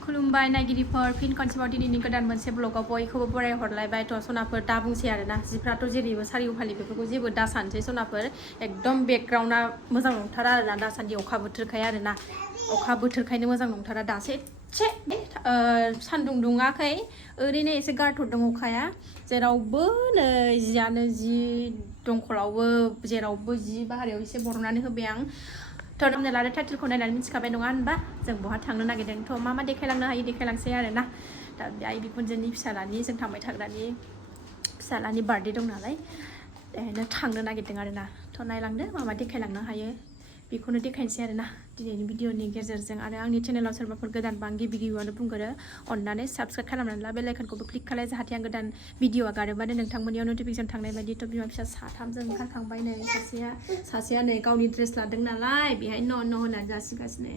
खुलुमबाय नायगिरिफोर फिन खनसेबाव दिनैनि गोदान मोनसे ब्लगाव बयखौबो बराय हरलायबाय थ' सनाफोर दा बुंसै आरोना जिफ्राथ' जेरैबो सारिय'फालि बेफोरखौ जेबो दा सानसै सनाफोर एकदम बेकग्राउन्डआ मोजां नंथारा आरोना दासान्दि अखा बोथोरखाय आरोना अखा बोथोरखायनो मोजां नंथारा दासो एसे सान्दुं दुङाखै ओरैनो एसे गारथ'दों अखाया जेरावबो नै जियानो जि दंखलावबो जेरावबो जि बाहेरायाव एसे बरनानै होबाय आं थ' नोंनो लादो टाइटेलखौ नायनानै मिथिखाबाय नङा होनबा जों बहा थांनो नागिरदों थ' मा देखायलांनो हायो देखायलांसै आरोना दा आइ बिखुनजोनि फिसालानि जों थांबाय थाग्रानि फिसालानि बार्थडे दं नालाय बेहायनो थांनो नागिरदों आरोना थ' नायलांदो मा देखायलांनो हायो बेखौनो देखायनोसै आरोना दिनैनि भिडिअनि गेजेरजों आरो आंनि चेनेलाव सोरबाफोर गोदानबा आं गिबियावनो बुंगोरो अननानै साबस्क्राइब खालामनानै ला बेल आइकनखौबो क्लिक खालाय जाहाथे आं गोदान भिडिअ आगारोबानो नोंथांमोननियाव नटिफिकेसन थांनाय बायदि थ' बिमा फिसा साथामजों ओंखारखांबाय नै सासेया नै गावनि ड्रेस लादों नालाय बेहाय न' होननानै जासिगासिनो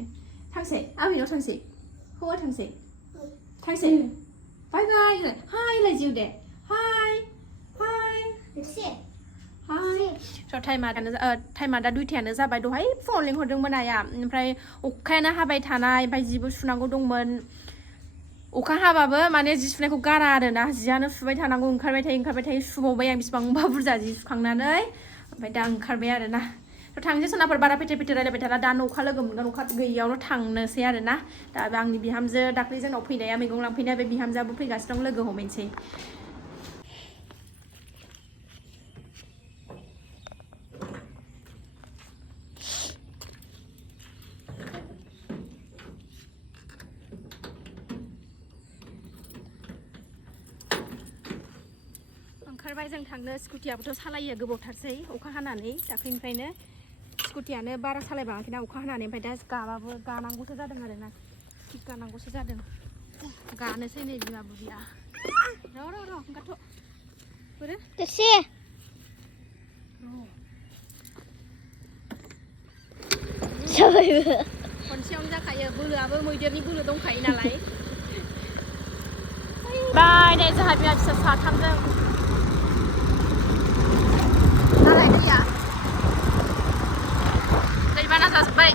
थांसै आबैनाव थांसै हौवा थांसै बाय बाय हाय लायजिउ दे हाय टाइमा दा 2टायानो जाबाय दहाय फुङाव लिंहरदोंमोन आइया ओमफ्राय अखायानो हाबाय थानाय ओमफ्राय जिबो सुनांगौ दंमोन अखा हाबाबो माने जि सुनायखौ गारा आरोना जियानो सुबाय थानांगौ ओंखारबाय थायो सुबावबाय आं बिसिबांबा बुरजा जि सुखांनानै ओमफ्राय दा ओंखारबाय आरोना थ' थांसै सनाफोर बारा फेथेर रायलायबाय थाला दा अखा लोगो मोनगोन अखा गैयियावनो थांनोसै आरोना दा आंनि बिहामजो दाख्लै जोंनाव फैनाया मैगं लांफैनाया बे बिहामजोआबो फैगासिनो दं लोगो हमहैनोसै ओंखारबाय जों थांनो स्कुटियाबोथ' सालायो गोबावथारसै अखा हानानै दाख्लैनिफ्रायनो स्कुटियानो बारा सालायबाङाखैना अखा हानानै ओमफ्राय दा गाबाबो गानांगौसो जादों आरोना थिग गानांगौसो जादों गानोसै नै बिमा बुरिया र' ओंखारथ' बोरो दसे खनसेयावनो जाखायो बोलोआबो मैदेरनि बोलो दंखायो नालाय बाय नै जोंहा बिमा फिसा साथामजों नालाय दैया दैबाना जाजोब्बाय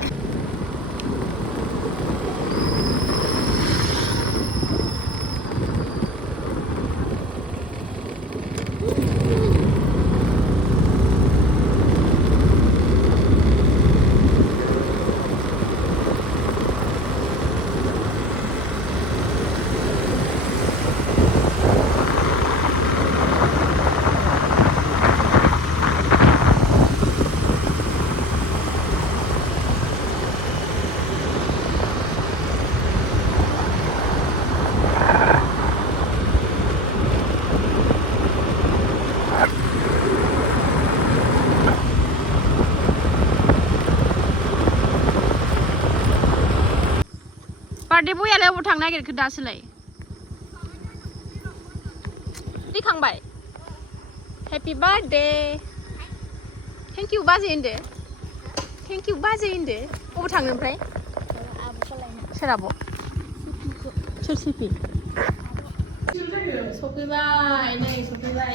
बार्थडे बयालाय अबाव थांनो नागिरखो दासोलाय फैखांबाय हेपि बार्थडे थेंक इउ बाजै होनदो थेंक इउ बाजै होनदो अबाव थांनो ओमफ्राय सोर आब' सोर सिपि सफैबाय नै सफैबाय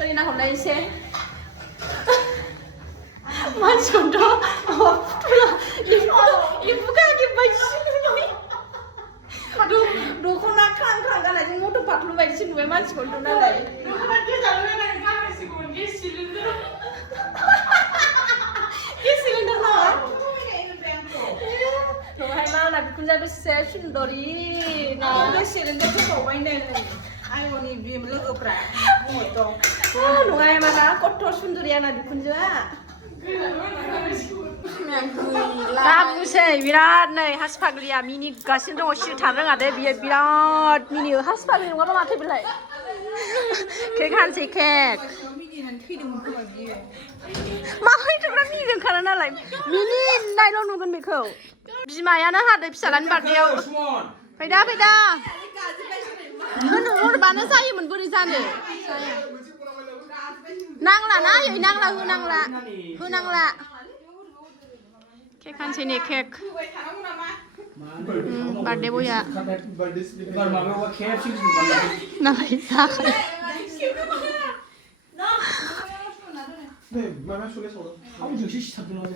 ओरै नाहरलाय एसे मानसिखौथ' दख'ना ख्रां गाननायजों मथ' फाख्लु बायदिसो नुबाय मानसिखौथ' नालाय गेस सिलिन्डार नामा नहाय मा आंना बिखुनजोआ बेसे सुन्दरि ना गेस सिलिन्डार फैबावबाय नै आयंनि लोगोफ्रा नहाय माना कत सुन्दरि आंना बिखुनजोआ दा बुंसै बिराद नै हासफाग्लिया मिनिगासिनो दङ सिरि थानो रोङा दे बियो बिराद मिनियो हासफाग्लि नङाबा माथो बेलाय केक हानसै केक माबोरै थोब्रा मिनिदोंखाना नालाय मिनिनायल' नुगोन बेखौ बिमायानो हादो फिसालानि बार्थडेआव फैदा होनहरबानो जायोमोन बोरै जानो नांला ना आयै नांला होनांला केक हानसै ने केक बार्थडे बया नालाय जाखायो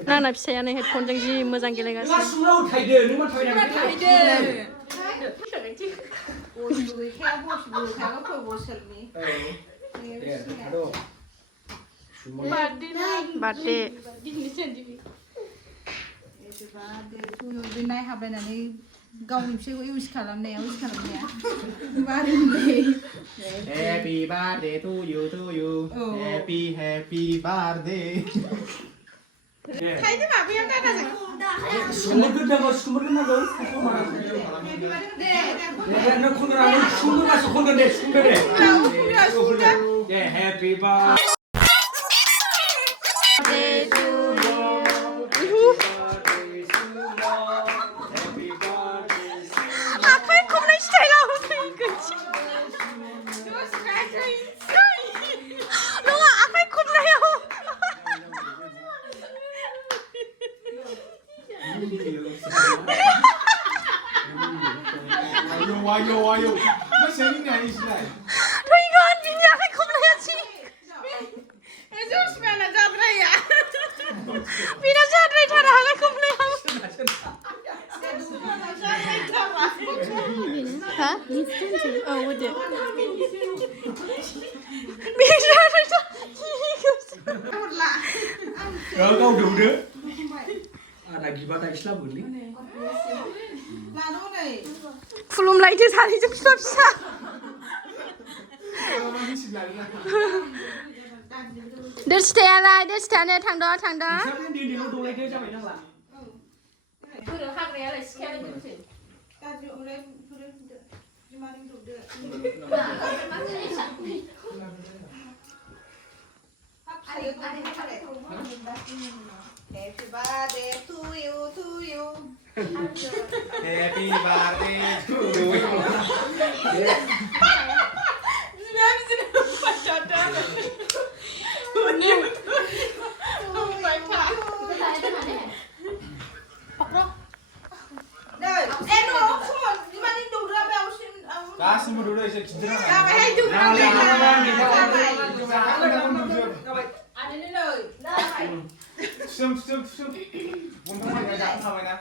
नांना फिसायानो हेडफनजों जि मोजां गेलेगासिनो Birthday. नाय हाबलायनानै गावनि फिसायखौ इउज खालामनाया Happy birthday to you Happy birthday खायनो माबायाव दा Sumber nago. Nang kundrang sumber masuk kundrang deh, sumber deh. Yeah, happy birthday to you. Happy birthday. 아파이 콤라이 스타일하고 생겼지. 너가 아파이 콤라이하고. Ayo Masih ini nggak istilah 이거 안 비냐 아파이 콤라이하지. 비나 자드레 타라 아파이 콤라이하고. 하? 어, 어디? 비나 자드레 타. Kau dulu. Ada gibah Islam boleh. 굴룸라이트 사진 좀 삽시다. 들 스테네 당도. Siapa yang di dulu lagi siapa yang lah? 그래 하그래야 시켜야 되지. Happy birthday to you. Happy birthday to you Kasih dulu ya cinta Sum Untung aja jangan sama ya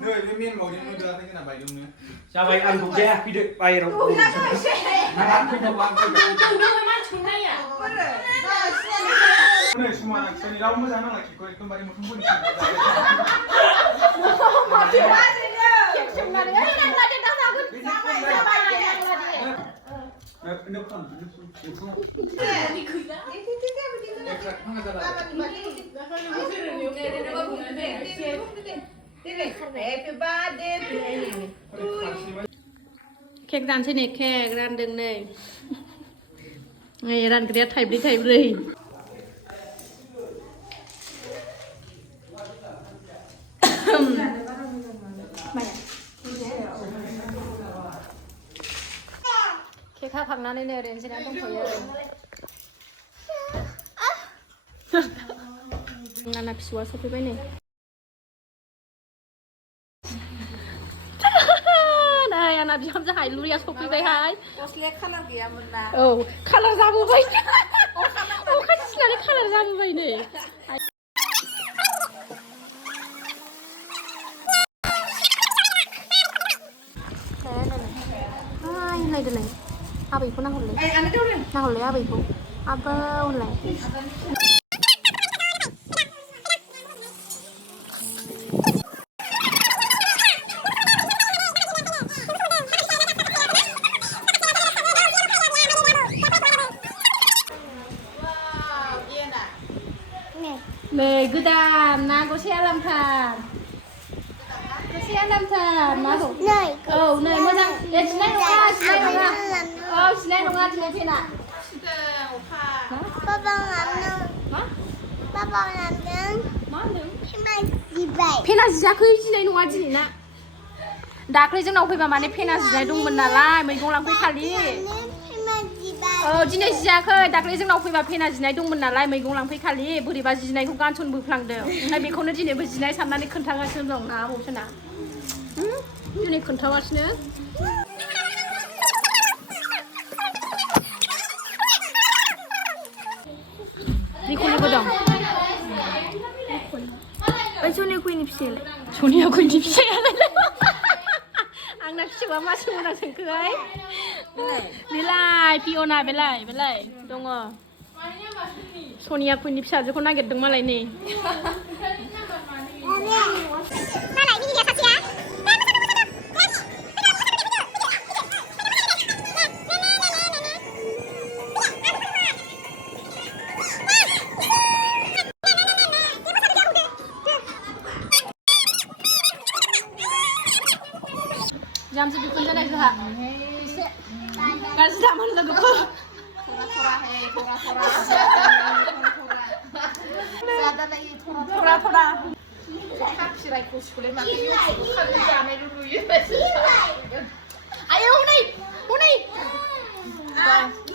Nơi với miên màu đi mua đưa cái nào bài đúng nữa Siapa yang anggur dia? Pide bayar. Nơi semua anak seni lau mah sana lagi kau itu bari musuh pun Happy birthday to you. Kek dan sini kek ran deng nih. Ngay ran cái thay beli. Kek khá thằng này nè đến xin ăn không phải Ngana pisua sopi bay nih. Đây anh làm cho hải luria sopi bay hai. Oh, color zamu bay. Oh, kan sekali color zamu bay nih. Hai, này đây này. Apa ibu nak hulai? Nak hulai apa ibu? Apa hulai? 네, 그다음 나고 시알람탄. 시알람탄 나고. 네. 네, 뭐장. 야, 지나는 거야. 지나는 거야, 지나는 피나. 페나 지자खै जिनाय नङा दिनैना दाख्लै जोंनाव फैबा माने पेना जिनाय दंमोन नालाय मैगं लांफैखालि दिनै जियाखै दाख्लै जोंनाव फैबा पेना जिनाय दंमोन नालाय मैगं लांफैखालि बोरैबा जिनायखौ गानसन बोफ्लांदों ओमफ्राय बेखौनो दिनैबो जिनाय साननानै खोन्थागासिनो दं ना आबौसोना दिनै खोन्थागासिनो 니콜리고 dong. Sonia Queen 입시래. 소니아 Queen 입시야. ना फिसौआ मा सोमोनां सोंखोहाय बेलाय पिअना बेलाय दङ सनिया कुइननि फिसाजोखौ नागिरदों मालाय नै जामसो दुखुन जानाय जोंहा गाज्रि दामोन लोगोखौ थरा आयौ हनै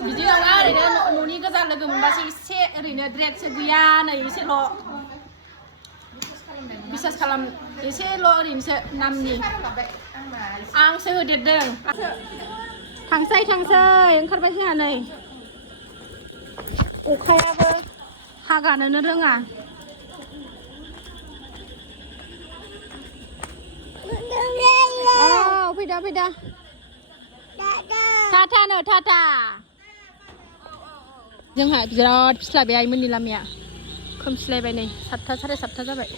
बिदि नङा ओरैनो न'नि गोजा लोगो मोनबासो एसे ओरैनो ड्रेससो गैया नै एसेल' बिसास खालाम एसेल' ओरैनोसो नामनि आंसो होदेरदों थांसै ओंखारबाय जोंहा नै अखायाबो हागानोनो रोङा फैदा टाटा जोंहा बिराद फिस्लाबाय आइमोननि लामाया खोमसिलायबाय नै 7:00 7:30 जाबाय